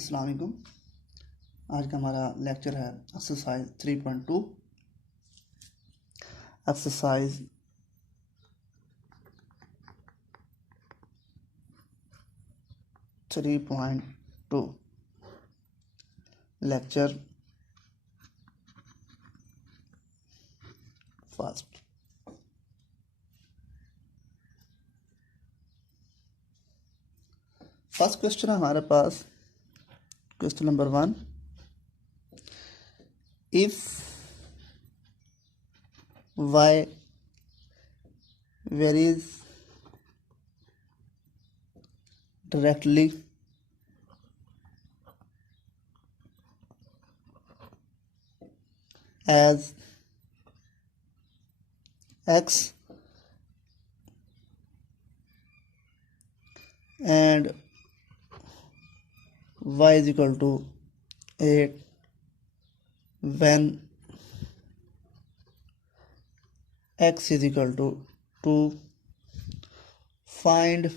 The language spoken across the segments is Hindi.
अस्सलाम वालेकुम। आज का हमारा लेक्चर है exercise 3.2। Exercise 3.2 lecture first. First question है हमारे पास, question number 1। If y varies directly as x and y is equal to 8 when x is equal to 2, find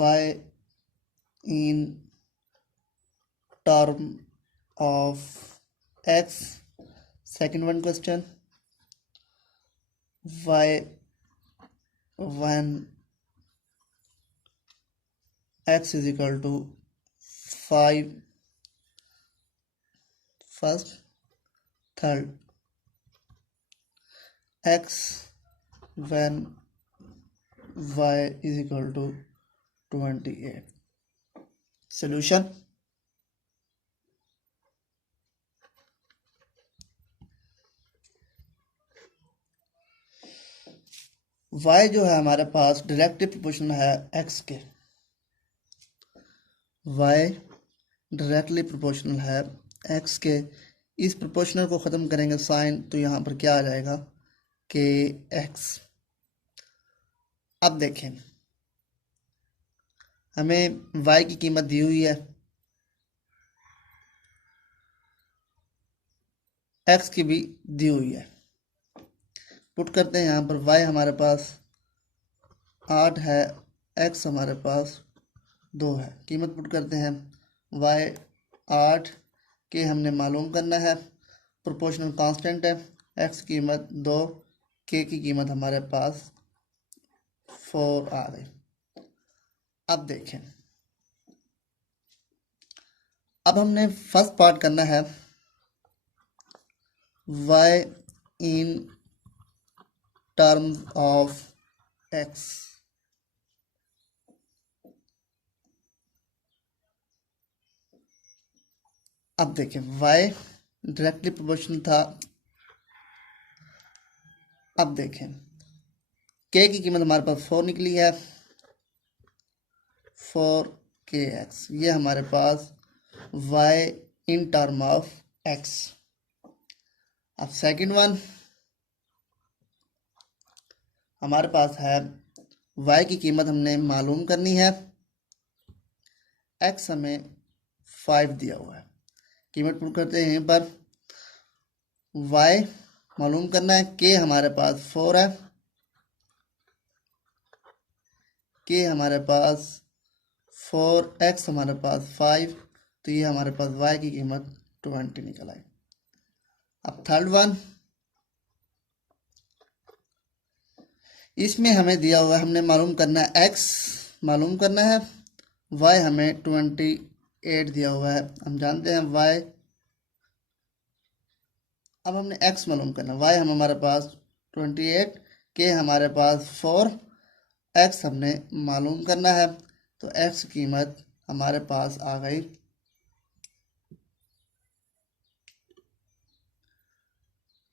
y in term of x. Second one question, y when x is equal to 5. First. Third, x when y is equal to 28. Solution. y जो है हमारे पास डायरेक्टली प्रोपोर्शनल है x के। y डायरेक्टली प्रोपोर्शनल है x के। इस प्रोपोर्शनल को ख़त्म करेंगे साइन, तो यहाँ पर क्या आ जाएगा कि x। अब देखें, हमें y की कीमत दी हुई है, x की भी दी हुई है। पुट करते हैं यहाँ पर, y हमारे पास 8 है, x हमारे पास 2 है। कीमत पुट करते हैं, y 8 के हमने मालूम करना है, प्रोपोर्शनल कांस्टेंट है, x की कीमत 2, k की कीमत हमारे पास 4 आ गई। अब देखें, अब हमने फर्स्ट पार्ट करना है y in terms of x। अब देखें, y डायरेक्टली प्रोपोर्शनल था। अब देखें, k की कीमत हमारे पास 4 निकली है, 4kx। ये हमारे पास y in term of x। अब सेकंड वन हमारे पास है, y की कीमत हमने मालूम करनी है, x हमें 5 दिया हुआ है। कीमत पुट करते हैं, यहाँ पर y मालूम करना है, k हमारे पास 4 है, k हमारे पास 4, x हमारे पास 5, तो ये हमारे पास y की कीमत 20 निकल आई। अब थर्ड वन, इसमें हमें दिया हुआ है, हमने मालूम करना है x मालूम करना है, y हमें 28 दिया हुआ है। हम जानते हैं y, अब हमने x मालूम करना है, y हम हमारे पास 28, k हमारे पास 4, x हमने मालूम करना है, तो x कीमत हमारे पास आ गई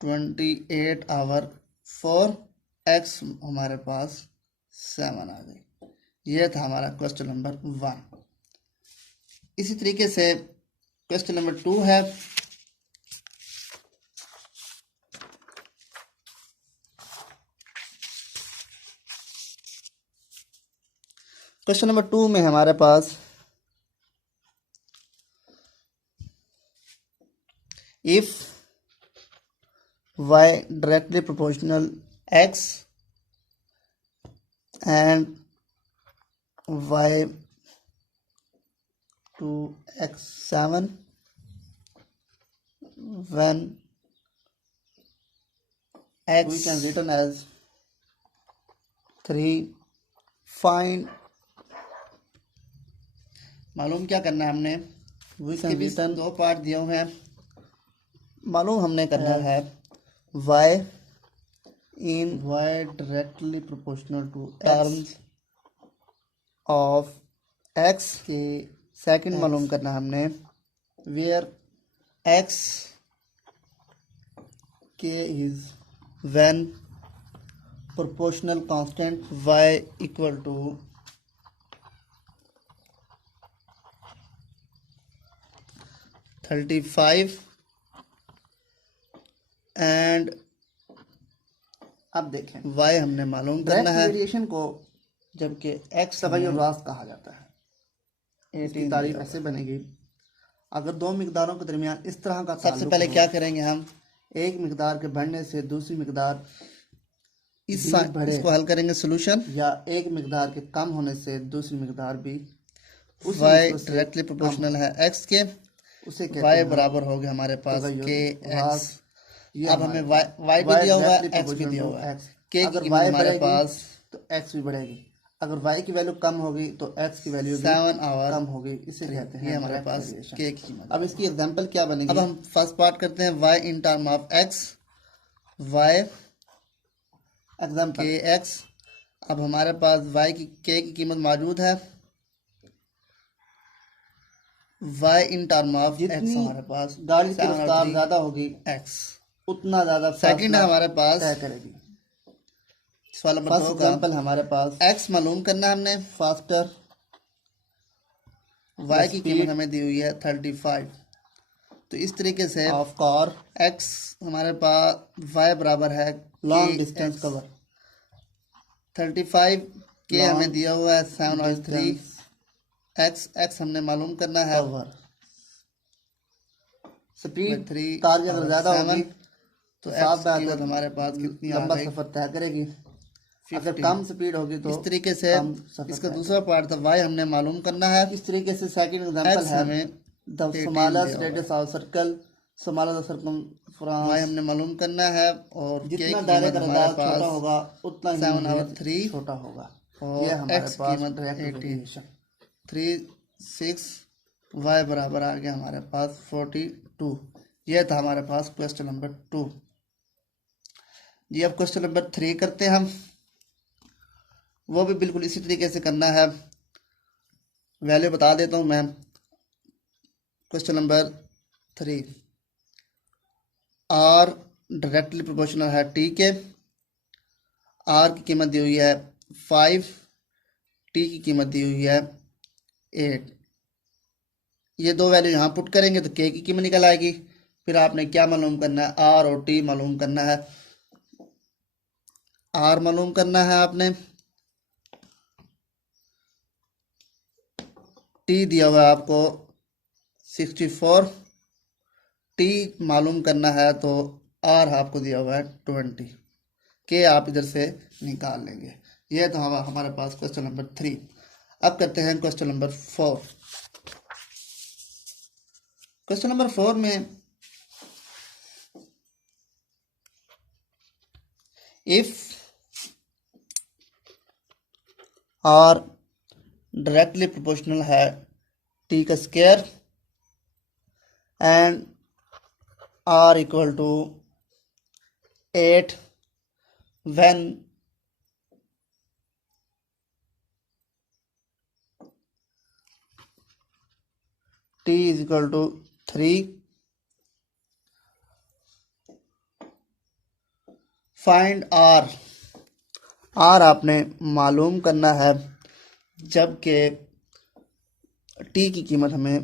28 आवर 4, x हमारे पास 7 आ गई। यह था हमारा क्वेश्चन नंबर 1। इसी तरीके से क्वेश्चन नंबर 2 है। क्वेश्चन नंबर 2 में हमारे पास if y directly proportional x and y to x7 when x we can written as 3 find मालूम क्या करना है हमने इसके भी दो पार्ट दिए हुए हैं। मालूम हमने करना है y in y directly proportional to terms of x के सेकंड मालूम करना है हमने where x k is when proportional constant y equal to 35 and अब देखें y हमने मालूम करना है वेरिएशन को जबकि x तग़य्युर रास्त कहा जाता है। इसकी तारीफ ऐसे बनेगी अगर दो मिकदारों के दरमियान इस तरह का सबसे पहले क्या करेंगे हम एक मिकदार के बढ़ने से दूसरी मिकदार इसको हल करेंगे सोल्यूशन या एक मिकदार के कम होने से दूसरी मिकदार भी y डायरेक्टली प्रोपोर्शनल है x के उसे y बराबर हो गया हमारे पास k x। अब हमें y भी दिया हुआ है x भी दिया हुआ है k की कीमत हमारे पास तो x भी बढ़ेगी अगर y की वैल्यू कम होगी तो x की वैल्यू 7 आवर कम होगी इसे कहते हैं हमारे पास k की कीमत। अब इसकी एग्जांपल क्या बनेगी अब हम फर्स्ट पार्ट करते हैं y in term of x y example k x। अब हमारे पास y की k की कीमत मौजूद है y in term of x हमारे पास गाड़ी की रफ्तार ज्यादा होगी x उतना ज्यादा सेकंड हमारे पास तय करेगी। सवाल नंबर 2 का एग्जांपल हमारे पास x मालूम करना है हमने फास्टर y की कीमत हमें दी हुई है 35 तो इस तरीके से ऑफ कार x हमारे पास y बराबर है लॉन्ग डिस्टेंस कवर 35 के हमें दिया हुआ है 7 और 3 x हमने मालूम करना है स्पीड 3 कार अगर ज्यादा होगी तो कीमत हमारे पास कितनी लंबा सफर तय करेगी अगर कम स्पीड होगी तो इस तरीके से इसका दूसरा पार्ट था y हमने मालूम करना है। इस तरीके से सेकंड एग्जांपल है हमें the smallest radius of circle smallest circumference y हमने मालूम करना है और जितना दायरे का अंदाज छोटा होगा उतना ही 7 और 3 छोटा होगा और ये हमारे पास डायरेक्ट 18 3 6 y बराबर आ गया हमारे पास 42। यह था हमारे पास क्वेश्चन नंबर 2 जी। अब क्वेश्चन नंबर 3 करते हैं हम वो भी बिल्कुल इसी तरीके से करना है वैल्यू बता देता हूँ मैं। Question number 3 r directly proportional है t के r की कीमत दी हुई है 5 t की कीमत दी हुई है 8। ये दो वैल्यू यहाँ पुट करेंगे तो k की कीमत निकल आएगी। फिर आपने क्या मालूम करना है r और t मालूम करना है। r मालूम करना है आपने t दिया हुआ है आपको 64 t मालूम करना है तो r आपको दिया हुआ है 20 के आप इधर से निकाल लेंगे। यह तो हमारे पास क्वेश्चन नंबर 3। अब करते हैं क्वेश्चन नंबर 4। क्वेश्चन नंबर 4 में इफ r डायरेक्टली प्रोपोर्शनल है t का square and r equal to 8 when t is equal to 3 find r आपने मालूम करना है जबकि t की कीमत हमें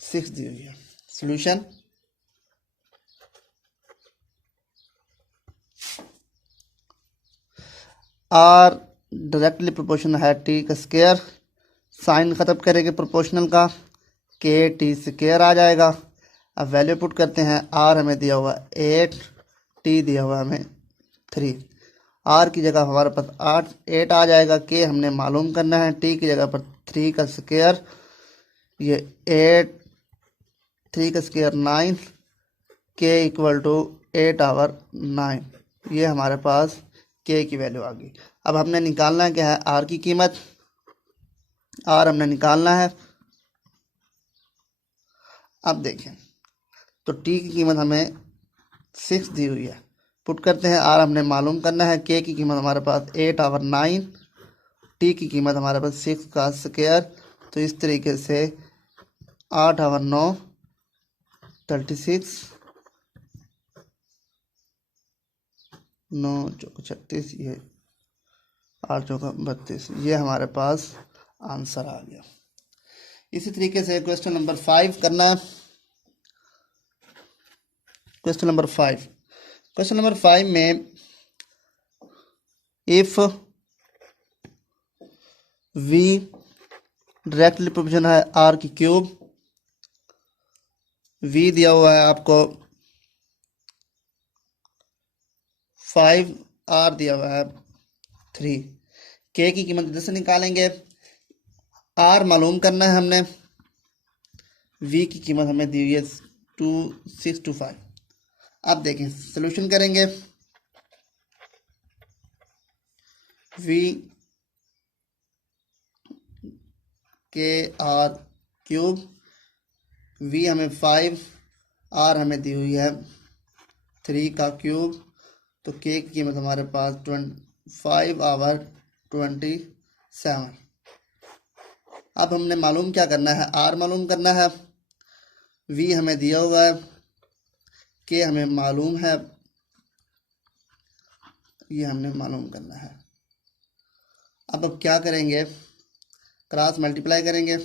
6 दी हुई है। सॉल्यूशन r डायरेक्टली प्रोपोर्शनल है t का स्क्वायर साइन ख़त्म करेंगे प्रोपोर्शनल का k t स्क्वायर आ जाएगा। अब वैल्यू पुट करते हैं r हमें दिया हुआ 8 t दिया हुआ हमें 3 आर की जगह हमारे पास 8 आ जाएगा, के हमने मालूम करना है, टी की जगह पर 3 का स्क्वायर, ये 8, 3 का स्क्वायर 9, के इक्वल टू 8/9, ये हमारे पास के की वैल्यू आ गई। अब हमने निकालना है क्या है, आर की कीमत, आर हमने निकालना है। अब देखें तो टी की कीमत हमें 6 दी हुई है, पुट करते हैं, आर हमने मालूम करना है, के की कीमत हमारे पास 8/9, टी की कीमत हमारे पास 6 का स्क्वायर, तो इस तरीके से 8/9 36, 9 चौका 36, ये 8 चौका 32, ये हमारे पास आंसर आ गया। इसी तरीके से क्वेश्चन नंबर 5 करना है। क्वेश्चन नंबर 5 में इफ वी डायरेक्टली प्रोपोर्शनल है आर की क्यूब, वी दिया हुआ है आपको 5, आर दिया हुआ है 3, के की कीमत इधर से निकालेंगे, आर मालूम करना है हमने, वी की कीमत हमें दी हुई है 2625। अब देखें सोल्यूशन करेंगे, वी के आर क्यूब, वी हमें 5, आर हमें दी हुई है 3 का क्यूब, तो के की कीमत हमारे पास 5/27। अब हमने मालूम क्या करना है, आर मालूम करना है, वी हमें दिया हुआ है, के हमें मालूम है, ये हमने मालूम करना है। अब क्या करेंगे, क्रॉस मल्टीप्लाई करेंगे,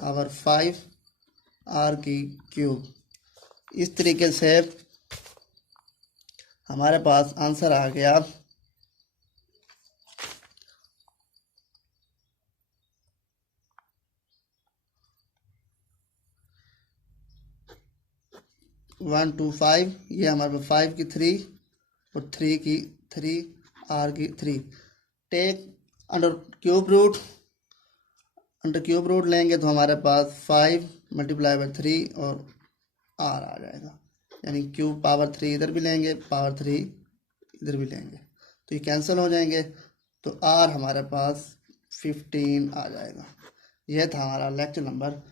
और 5 आर की क्यूब, इस तरीके से हमारे पास आंसर आ गया 125। ये हमारे पास 5 की 3 और 3 की 3, आर की 3, टेक अंडर क्यूब रूट लेंगे तो हमारे पास 5 × 3 और आर आ जाएगा, यानी क्यूब पावर 3 इधर भी लेंगे, पावर 3 इधर भी लेंगे, तो ये कैंसिल हो जाएंगे, तो आर हमारे पास 15 आ जाएगा। यह था हमारा लेक्चर नंबर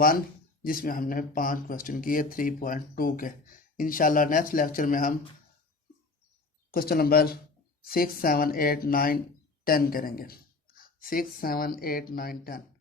1, जिसमें हमने 5 क्वेश्चन किए 3.2 के। इंशाल्लाह नेक्स्ट लेक्चर में हम क्वेश्चन नंबर 6, 7, 8, 9, 10 करेंगे। 6, 7, 8, 9, 10।